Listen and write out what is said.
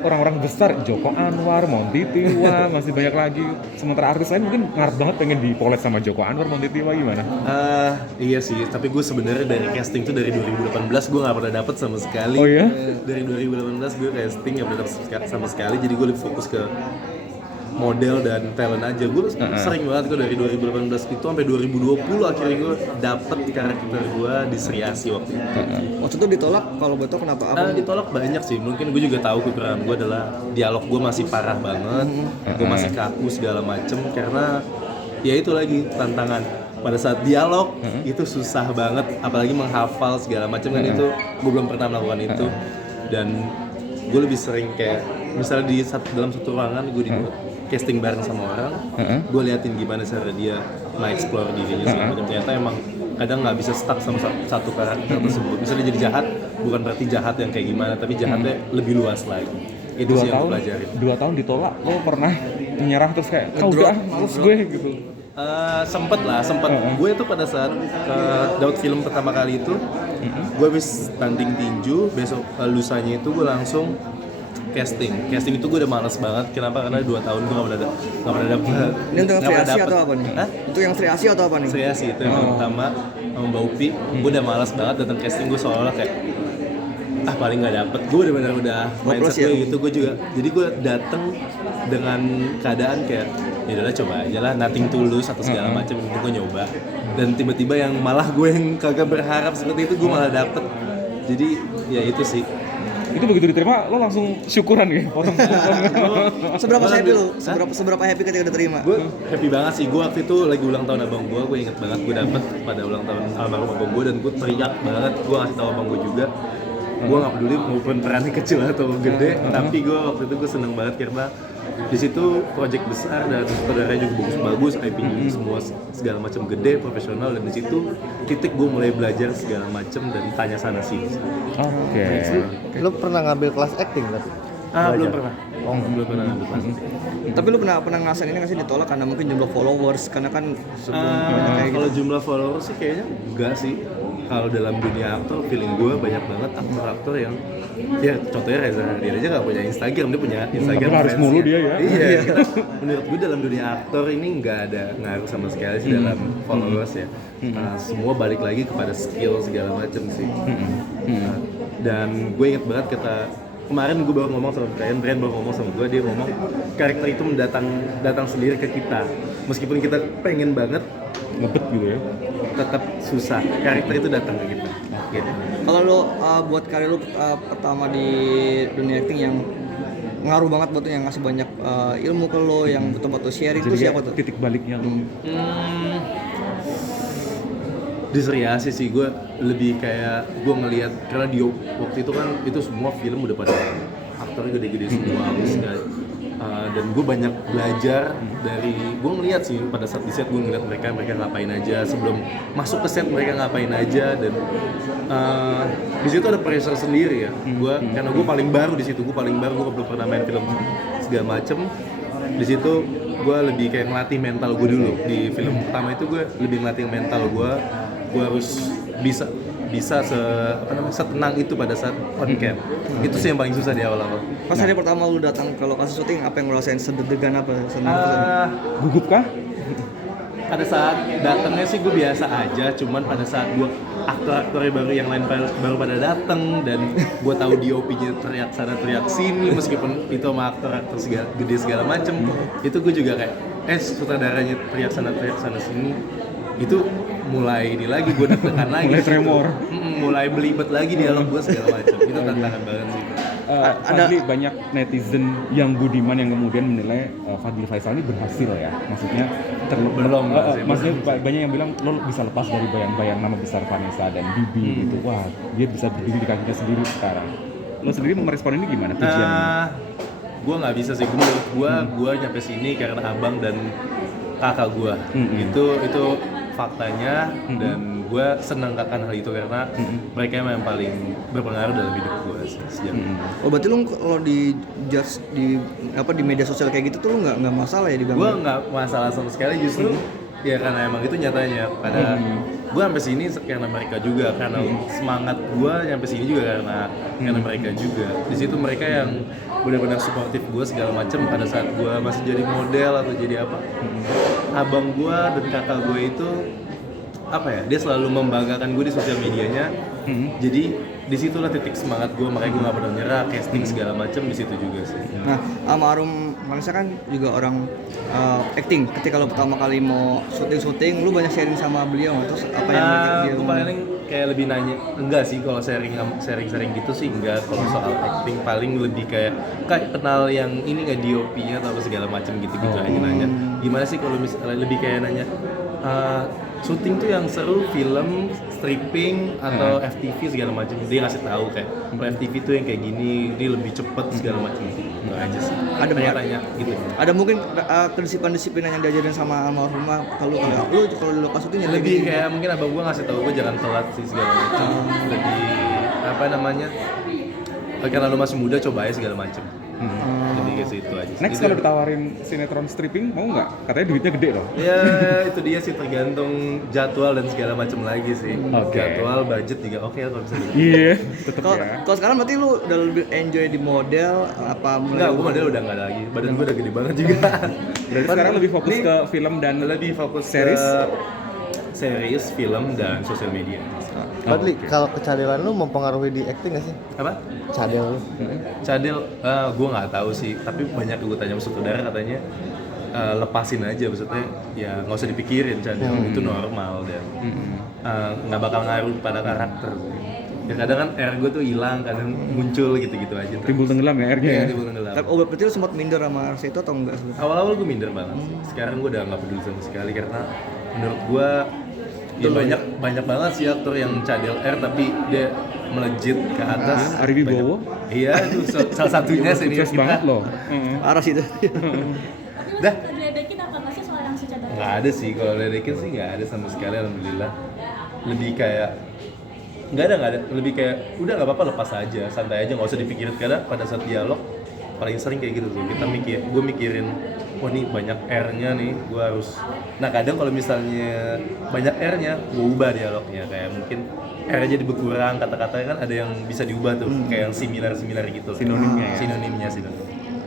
orang-orang besar, Joko Anwar, Monty Tiwa, masih banyak lagi. Sementara artis lain mungkin ngarep banget pengen dipoles sama Joko Anwar, Monty Tiwa gimana? Iya sih, tapi gue sebenarnya dari casting tuh dari 2018 gue nggak pernah dapet sama sekali. Oh ya? Dari 2018 gue casting nggak pernah dapet sama sekali, jadi gue lebih fokus ke model dan talent aja. Gue sering banget kok dari 2018 itu sampai 2020 akhirnya gue dapet karakter gue di Sri Asih waktu itu. Waktu itu ditolak, kalau betul kenapa? Ditolak banyak sih, mungkin gue juga tahu kekurangan gue adalah dialog gue masih parah banget, gue masih kaku segala macem, karena ya itu lagi tantangan pada saat dialog itu susah banget, apalagi menghafal segala macam kan itu gue belum pernah melakukan itu, dan gue lebih sering kayak misalnya dalam satu ruangan gue di casting bareng sama orang, gue liatin gimana cara dia mengeksplor dirinya segala macam. Ternyata emang kadang nggak bisa stuck sama satu karakter tersebut. Misalnya jadi jahat, bukan berarti jahat yang kayak gimana, tapi jahatnya lebih luas lagi. Itu sih yang gue pelajari. 2 tahun ditolak, lo pernah menyerah terus kayak, udah males gue gitu? Sempet. Gue tuh pada saat dapat film pertama kali itu, gue habis tanding tinju, besok lusanya itu gue langsung casting itu gue udah males banget. Kenapa? Karena 2 tahun gue gak pernah dapet. Ini untuk yang Sri Asih atau apa nih? Hah? Untuk yang Sri Asih atau apa nih? Sri Asih itu yang pertama sama Mbak Upi. Gue udah malas banget datang casting, gue seolah-olah kayak paling nggak dapet. Gue benar-benar udah mindset gue gitu. Gue juga, jadi gue datang dengan keadaan kayak ya udahlah coba aja lah, nothing tulus atau segala macam, itu gue nyoba. Dan tiba-tiba yang malah gue yang kagak berharap seperti itu, gue malah dapet. Jadi ya itu sih. Itu begitu diterima, lo langsung syukuran ya? Seberapa happy lo? Seberapa happy ketika diterima? Gue happy banget sih. Gue waktu itu lagi ulang tahun abang gue inget banget gue dapet pada ulang tahun almarhum abang gue, dan gue teriak banget. Gue ngasih tahu abang gue juga. Gue nggak peduli maupun perannya kecil atau gede, tapi gue waktu itu gue seneng banget karena di situ project besar dan saudaranya juga bagus-bagus, IP-nya semua segala macam gede, profesional, dan di situ titik gue mulai belajar segala macam dan tanya sana sini. Oke. Lo pernah ngambil kelas acting tapi? Belum pernah. Belum pernah ngambil kelas. Tapi lu pernah ngerasain ini nggak sih ditolak karena mungkin jumlah followers? Karena kan sebelum kayak Kalau jumlah followers sih kayaknya enggak sih. Kalau dalam dunia aktor, feeling gue banyak banget aktor-aktor yang ya contohnya Reza Hardian aja nggak punya Instagram, dia punya Instagram harus mulu dia ya. Iya, menurut gue dalam dunia aktor ini nggak ada ngaruh sama sekali sih dalam followers ya. Semua balik lagi kepada skill segala macam sih. Dan gue inget banget kemarin gue baru ngomong sama Brian baru ngomong sama gue, dia ngomong karakter itu datang sendiri ke kita, meskipun kita pengen banget Ngebet gitu ya? tetap susah, karakter itu datang ke kita gitu. Kalau lo buat karir lo pertama di dunia acting yang ngaruh banget buat lo, yang ngasih banyak ilmu ke lo, yang betul-betul sharing, itu siapa tuh? Titik baliknya lo. Di Sri Asih sih, gue lebih kayak gue ngelihat karena dia waktu itu kan itu semua film udah pada aktornya gede-gede semua dan gue banyak belajar dari, gue ngeliat sih pada saat di set, gue ngeliat mereka ngapain aja sebelum masuk ke set, mereka ngapain aja, dan di situ ada pressure sendiri ya. Gue karena gue paling baru di situ, gue belum pernah main film segala macem. Di situ gue lebih kayak ngelatih mental gue dulu. Di film pertama itu gue lebih ngelatih mental gue harus bisa setenang itu pada saat on cam. Itu sih yang paling susah di awal-awal. Pas hari pertama lu datang ke lokasi syuting, apa yang ngerasain, sedeg-degan apa? Gugup kah? Pada saat datangnya sih gue biasa aja, cuman pada saat gue aktor-aktornya baru yang lain baru pada datang, dan gue tahu DOP-nya teriak sana teriak sini, meskipun itu sama aktor-aktor gede segala macem, itu gue juga kayak sutradaranya teriak sana sini, itu mulai ini lagi, gue deg-degan lagi, mulai tremor, mulai belibet lagi dialog gue segala macam. Itu tantangan banget sih. Fadli, banyak netizen yang budiman yang kemudian menilai Fadli Faisal ini berhasil ya, maksudnya maksudnya banyak yang bilang lo bisa lepas dari bayang-bayang nama besar Vanessa dan Bibi gitu. Wah, dia bisa berdiri di kakinya sendiri sekarang. Lo sendiri merespon ini gimana pujian ini? Gue nggak bisa sih, menurut gue nyampe sini karena abang dan kakak gue. Itu faktanya, dan gue senang akan hal itu karena mereka yang paling berpengaruh dalam hidup gue sejak ini. Oh, berarti lu kalau di judge di media sosial kayak gitu tuh lu nggak masalah ya di Gue nggak masalah sama sekali, justru ya karena emang itu nyatanya gue sampai sini karena mereka juga, karena semangat gue sampai sini juga karena mereka juga. Di situ mereka yang benar-benar suportif gue segala macam pada saat gue masih jadi model atau jadi apa. Abang gue dan kakak gue itu apa ya, dia selalu membanggakan gue di sosial medianya. Jadi disitulah titik semangat gue, makanya gue nggak pernah nyerah, casting segala macam di situ juga sih. Nah, almarhum Vanessa kan juga orang acting. Ketika lo pertama kali mau syuting, lu banyak sharing sama beliau nggak? Terus apa yang dia Gue paling kayak lebih nanya, enggak sih kalau sharing gitu sih enggak. Kalau soal acting paling lebih kayak kenal yang ini nggak DOP-nya atau apa segala macam gitu-gitu aja nanya. Gimana sih kalau misalnya lebih kayak nanya syuting tuh yang seru film, stripping atau FTV segala macam. Dia ngasih tahu kayak kalau FTV tuh yang kayak gini, dia lebih cepet segala macam gitu aja sih. Ada tanya gitu. ada mungkin kedisiplinan yang diajarin sama almarhumah kalau di lokasi itu Lebih kayak mungkin abang gua ngasih tahu gua jangan telat sih segala macam. Lebih apa namanya? Karena lu masih muda coba aja segala macam. Lebih kayak situ aja. Next Itu kalau ditawarin sinetron stripping mau nggak? Katanya duitnya gede loh. ya itu dia sih, tergantung jadwal dan segala macam lagi sih. Oke. Jadwal, budget juga oke kalau bisa. Iya, tetep Kalau ya. kalau sekarang berarti lu udah lebih enjoy di model apa mulai? Enggak, gue model udah nggak ada lagi. Badan gue udah gede banget juga. Berarti sekarang lebih fokus ke film dan Lebih fokus series. ke series, film dan sosial media. Fadli, kalau kecadilan lu mempengaruhi di acting nggak sih? Apa? Cadel lu. Cadel, gue nggak tahu sih. Tapi banyak gue tanya sama sutradara katanya lepasin aja, maksudnya ya nggak usah dipikirin cadel itu normal dan nggak bakal ngaruh pada karakter. Ya kadang kan air gue tuh hilang, kadang muncul gitu-gitu aja. Timbul tenggelam ya airnya. Iya, Ya. timbul tenggelam. Oh, berarti lu sempat minder sama Arsa itu atau enggak sebenarnya? Awal-awal gue minder banget. Sekarang gue udah nggak peduli sama sekali karena menurut gue ya banyak banget sih aktor yang cadel air tapi dia melejit ke atas. Ari Wibowo. Iya, itu salah satunya senior Sukses kita. banget loh. Aras itu. Dah. Diledekin apa nggak sih soal yang si cadel? Nggak ada sih, kalau ledekin sih nggak ada sama sekali, alhamdulillah. Lebih kayak nggak ada, lebih kayak udah nggak apa-apa, lepas aja, santai aja, nggak usah dipikirin. Karena pada saat dialog paling sering kayak gitu tuh, gue mikirin, wah nih banyak R-nya nih, gue harus. Nah kadang kalau misalnya banyak R-nya, gue ubah dialognya, kayak mungkin R-nya jadi berkurang, kata-katanya kan ada yang bisa diubah tuh, kayak yang similar gitu. Sinonimnya ya. Sinonimnya.